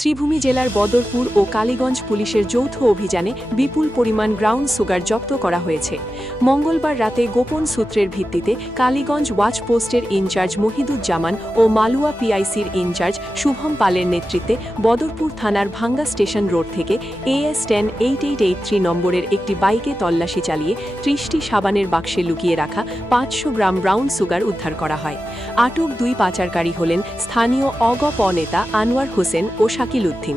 শ্রীভূমি জেলার বদরপুর ও কালীগঞ্জ পুলিশের যৌথ অভিযানে বিপুল পরিমাণ ব্রাউন সুগার জব্দ করা হয়েছে। মঙ্গলবার রাতে গোপন সূত্রের ভিত্তিতে কালীগঞ্জ ওয়াচ পোস্টের ইনচার্জ মহিদুজ্জামান ও মালুয়া পিআইসির ইনচার্জ শুভম পালের নেতৃত্বে বদরপুর থানার ভাঙ্গা স্টেশন রোড থেকে AS 10-8883 নম্বরের একটি বাইকে তল্লাশি চালিয়ে 30টি সাবানের বাক্সে লুকিয়ে রাখা 500 গ্রাম ব্রাউন সুগার উদ্ধার করা হয়। আটক দুই পাচারকারী হলেন স্থানীয় অগপ নেতা আনোয়ার হোসেন ও শাকিল উদ্দিন।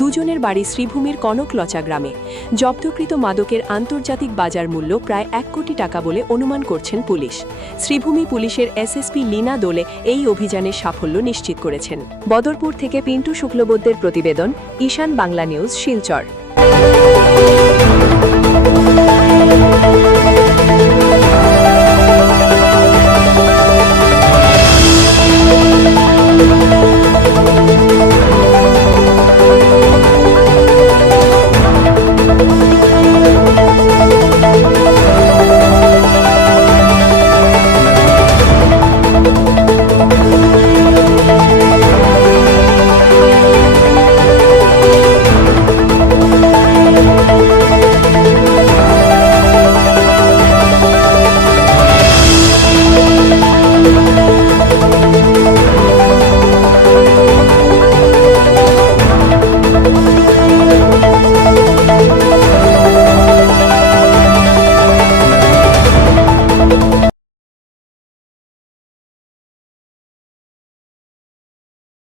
দুজনের বাড়ি শ্রীভূমির কনকলচা গ্রামে। জব্দকৃত মাদকের আন্তর্জাতিক বাজার মূল্য প্রায় 1 কোটি টাকা বলে অনুমান করছেন পুলিশ। শ্রীভূমি পুলিশের SSP লীনা দোলে এই অভিযানের সাফল্য নিশ্চিত করেছেন। বদরপুর থেকে পিন্টু শুক্লবৈদ্যের প্রতিবেদন, ঈশান বাংলা নিউজ, শিলচর।